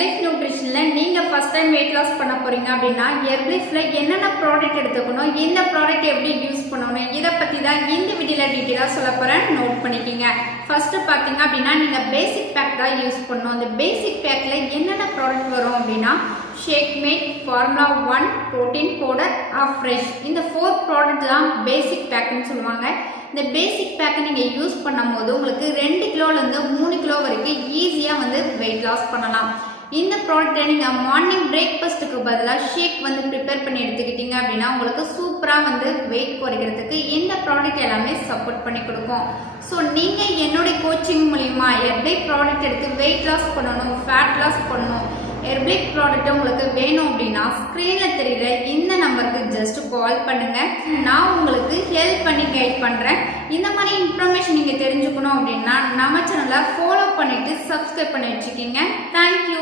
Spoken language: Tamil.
Herbalife Nutritionல நீங்க ஃபர்ஸ்ட் டைம் weight loss பண்ண போறீங்க அப்படினா Herbalifeல என்னென்ன ப்ராடக்ட் எடுத்துக்கணும், இந்த ப்ராடக்ட் எப்படி யூஸ் பண்ணணும், இத பத்தி தான் இந்த வீடியோல டீடைலா சொல்லப் போறேன். நோட் பண்ணிக்கங்க. ஃபர்ஸ்ட் பாத்தீங்க அப்படினா நீங்க பேசிக் பேக் தான் யூஸ் பண்ணனும். அந்த பேசிக் பேக்ல என்னென்ன ப்ராடக்ட் வரும் அப்படினா shake mate, formula 1, protein powder, fresh. இந்த 4 ப்ராடக்ட் தான் பேசிக் பேக்னு சொல்லுவாங்க. இந்த பேசிக் பேக்கை நீங்கள் யூஸ் பண்ணும்போது உங்களுக்கு 2 கிலோலேருந்து 3 கிலோ வரைக்கும் ஈஸியாக வந்து வெயிட் லாஸ் பண்ணலாம். இந்த ப்ராடக்ட்டை நீங்கள் மார்னிங் பிரேக்ஃபாஸ்ட்டுக்கு பதிலாக ஷேக் வந்து ப்ரிப்பேர் பண்ணி எடுத்துக்கிட்டீங்க அப்படின்னா உங்களுக்கு சூப்பராக வந்து வெயிட் குறைக்கிறதுக்கு இந்த ப்ராடக்ட் எல்லாமே சப்போர்ட் பண்ணி கொடுக்கும். ஸோ நீங்கள் என்னுடைய கோச்சிங் மூலிமா Herbalife ப்ராடக்ட் எடுத்து வெயிட் லாஸ் பண்ணணும், ஃபேட் லாஸ் பண்ணணும், Herbalife ப்ராடக்ட் உங்களுக்கு வேணும் அப்படின்னா ஸ்க்ரீனில் தெரியுற இந்த நம்பருக்கு ஜஸ்ட் கால் பண்ணுங்க. நான் உங்களுக்கு ஹெல்ப் பண்ணி கைட் பண்ணுறேன். இந்த மாதிரி இன்ஃபர்மேஷன் நீங்கள் தெரிஞ்சுக்கணும் அப்படின்னா நம்ம சேனலை ஃபாலோ பண்ணிட்டு சப்ஸ்கிரைப் பண்ணி வச்சுக்கிங்க. தேங்க்யூ.